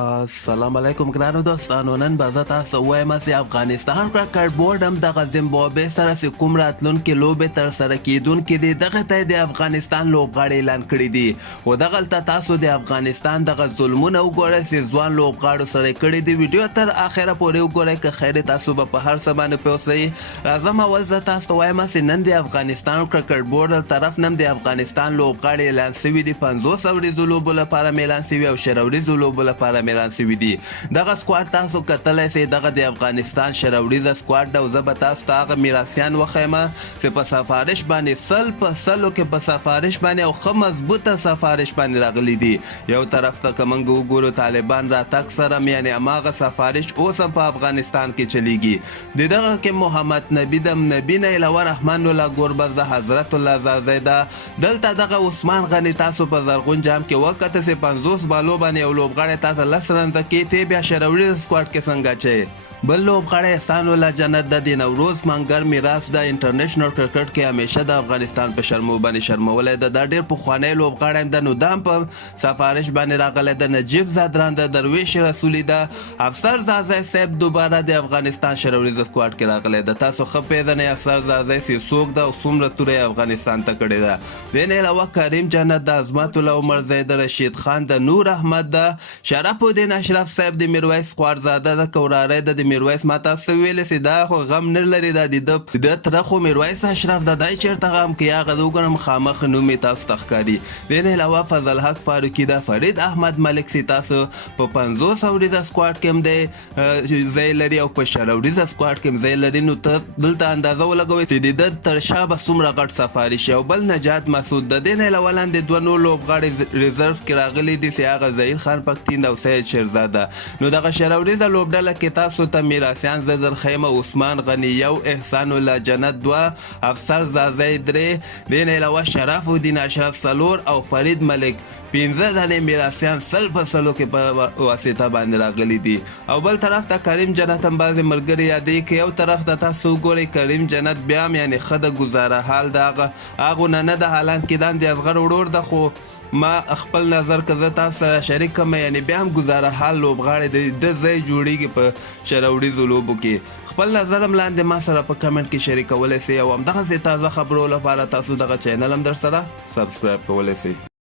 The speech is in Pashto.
السلام علیکم ګرانو دوستانو. نن به زه تاسو وایم چې افغانستان کرکټ بورډ هم دغه زیمبابوې سره چې کوم راتلونکې لوبې ترسره کیدونکې دي دغه ته د افغانستان لوبغاړي اعلان کړي دي. خو دغلته تاسو د افغانستان دغه ظلمونه وګورئ چې ځوان لوبغاړو سره کړي دي. ویډیو تر اخره پورې وګورئ که خیر تاسو به په هر څه باندې پوه شئ. راځم اول زه تاسو ته وایم چې نن د افغانستان کرکټ بورډ طرف نن د افغانستان لوبغاړي اعلان شوي دي. 50 اوریزو لوبو لپاره اعلان شوي او شروریزو لوبو لپاره اعلان شوي دي. دغه سکواډ تاسو کتلی سئ دغه د افغانستان شروریزه سکواډ ده او زه به تاسو ته هغه میراثیان وښیم چې په سفارش باندې 100 په 100 کې په سفارش باندې او ښه مضبوطه سفارش باندې راغلي دي. یو طرف ته که موږ وګورو طالبان راتګ سره یعنې هماغه سفارش اوس هم په افغانستان کې چلیږي. د دغه کې محمد نبي د نبي نه علاوه رحمان الله ګوربز د حضرت الله زازی ده. دلته دغه عثمان غني تاسو په زرغون جام کې وکته چې 50 بالو باندې یو لوبغاړی تاسو 10 رنزه کې تی بیا شروریز سکواډ کې څنګه چي بل لوبغاړی احسان الله جنت د نوروز منګر میراث د انټرنیشنل کرکټ کې همیشه د افغانستان په شرمو باندې شرمولی ده. دا ډېر پخوانی لوبغاړی د نو دام په سفارش باندې راغلی د نجیب زادران د درویش رسولي ده. افسر زازی صاحب دوباره د افغانستان شروریز سکواډ کې راغلی ده. تاسو ښه پیژنئ افسر زازی چې څوک ده او څومره توره افغانستان ته کړې ده. دې نه علاوه کریم جنت د عظمت الله عمر زی د رشید خان د نور احمد ده. شرف الدین اشرف صاحب د میرویس خوارزاده د کوراره د میرویس ما تاسو ویلې چې دا خو غم نه لري دا د تره خو میرویس اشرف د دای چېرته غم کې هغه د وګورم خامخ نوم یې تاسو ته ښکاري. دې نه علاوه فضل حق فاروقي ده. فرید احمد ملک چې تاسو په 50 اوریزه سکواډ کې هم دی ځای لري او په شروریزه سکواډ کې هم ځای لري. نو ته دلته اندازه ولګوئ چې د ده تر شا به څومره غټ سفارش او بل نجات مسعود ده. دې نه علاوه لاندې دوه نور لوبغاړي ریزرو کې راغلي دي چې هغه ظهیر خان پښتین او سید شیرزاده. نو دغه شروریزه لوبډله کې تاسو ته میراثیان زه درښیم عثمان غني یو، احسان الله جنت 2، افسر زازی 3، دې نه علاوه شرف الدین اشرف 4 او فرید ملک 15 دانې میراثیان 100 په 100 کې په واسطه باندې راغلي دي. او بل طرف ته کریم جنت هم بعضې ملګري یادوي که یو طرف ته تاسو وګورئ کریم جنت بیا هم یعنې ښه د ګزاره حال د هغو نه ده. حالانکې دا د اصغر ورور ده خو ما خپل نظر که زه تاسو سره شریک کړم یعنې بیا هم ګزاره حال لوبغاړی د ځای جوړیږي په شروریزو لوبو کې. خپل نظر هم لاندې ما سره په کمنټ کې شریکولی سئ او همدغسې تازه خبرو لپاره تاسو دغه چینل هم در سره سبسکرایب کولی سئ.